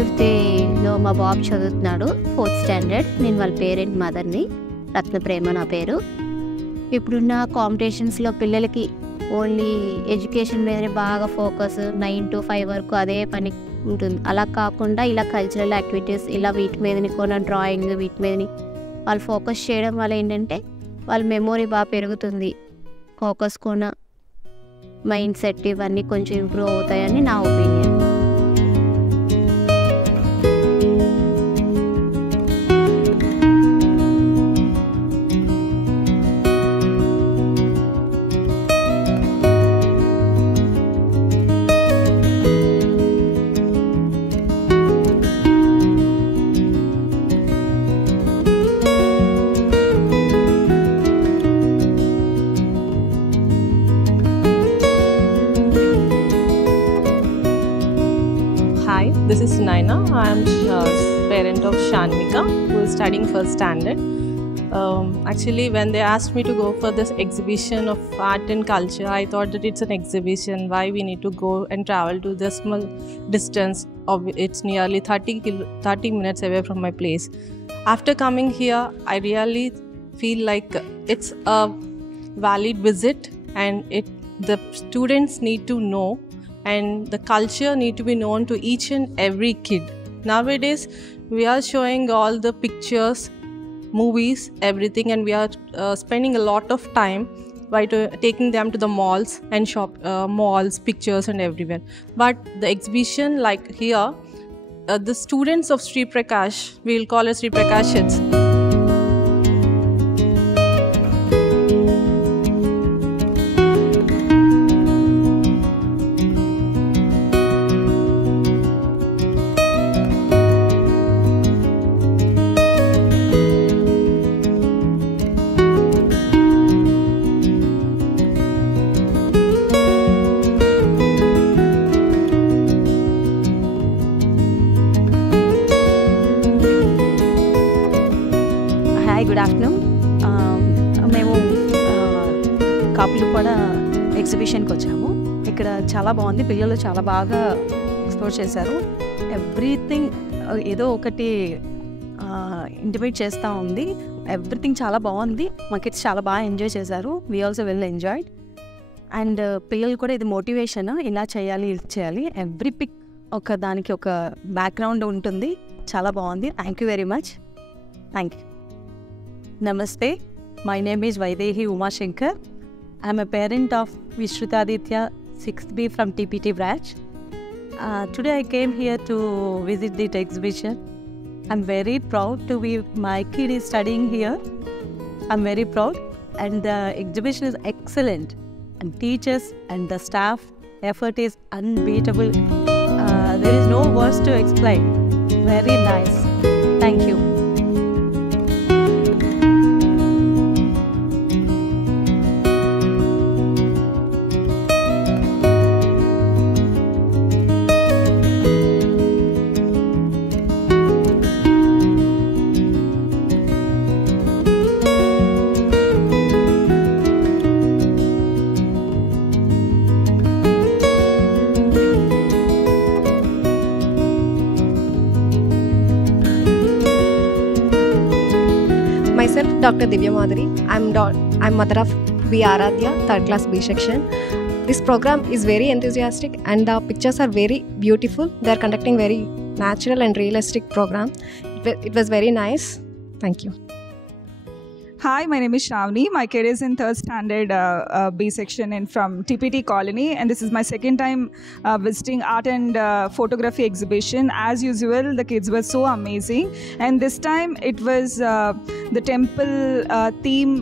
చతుర్థిలో మా బాబు చదువుతున్నాడు, 4th standard. నేను వాళ్ళ పేరెంట్ మదర్ని, రత్నప్రేమ నా పేరు. ఇప్పుడున్న కాంపిటీషన్స్లో పిల్లలకి ఓన్లీ ఎడ్యుకేషన్ మీదనే బాగా ఫోకస్, 9 to 5 వరకు అదే పని ఉంటుంది. అలా కాకుండా ఇలా కల్చరల్ యాక్టివిటీస్, ఇలా వీటి మీదని డ్రాయింగ్, వీటి మీదని వాళ్ళు ఫోకస్ చేయడం వల్ల ఏంటంటే వాళ్ళ మెమొరీ బాగా పెరుగుతుంది. ఫోకస్ మైండ్ సెట్ ఇవన్నీ కొంచెం ఇంప్రూవ్ అవుతాయని నా opinion. Hi, this is Naina. I am parent of Shanmika, who is studying 1st standard. Actually, when they asked me to go for this exhibition of art and culture, I thought that it's an exhibition. Why we need to go and travel to this small distance? It's nearly 30 minutes away from my place. After coming here, I really feel like it's a valid visit, and the students need to know, and the culture need to be known to each and every kid. Nowadays we are showing all the pictures, movies, everything, and we are spending a lot of time by taking them to the malls and malls, pictures and everywhere. But the exhibition like here, the students of Sri Prakash, we will call it Sri Prakashites, hi, good afternoon. మేము కాపులపాడ ఎగ్జిబిషన్కి వచ్చాము. ఇక్కడ చాలా బాగుంది, పిల్లలు చాలా బాగా explore చేశారు. Everything ఏదో ఒకటి ఇంటిమేట్ చేస్తూ ఉంది. ఎవ్రీథింగ్ చాలా బాగుంది. మా కిడ్స్ చాలా బాగా ఎంజాయ్ చేశారు. We also well enjoyed. And పిల్లలు కూడా ఇది మోటివేషన్, ఇలా చేయాలి, ఇది చేయాలి. ఎవ్రీ పిక్ దానికి ఒక బ్యాక్గ్రౌండ్ ఉంటుంది. చాలా బాగుంది. Thank you very much. Thank you. Namaste, my name is Vaidehi Umashankar. I am a parent of Vishrutaditya 6th B from TPT branch. Today I came here to visit the exhibition. I'm very proud to be, my kid is studying here. I'm very proud, and the exhibition is excellent, and teachers and the staff effort is unbeatable. There is no words to explain. Very nice. Thank you. Myself, Dr. Divya Madhuri. I'm mother of B. Aradhya, 3rd class B section. This program is very enthusiastic, and the pictures are very beautiful. They are conducting very natural and realistic program. It was very nice. Thank you. Hi, my name is Shravani. My kid is in 3rd standard B section from TPT Colony, and this is my second time visiting art and photography exhibition. As usual, the kids were so amazing, and this time it was the temple theme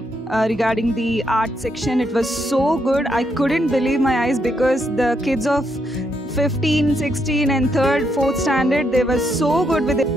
regarding the art section. It was so good. I couldn't believe my eyes, because the kids of 15, 16 and 3rd, 4th standard, they were so good with it.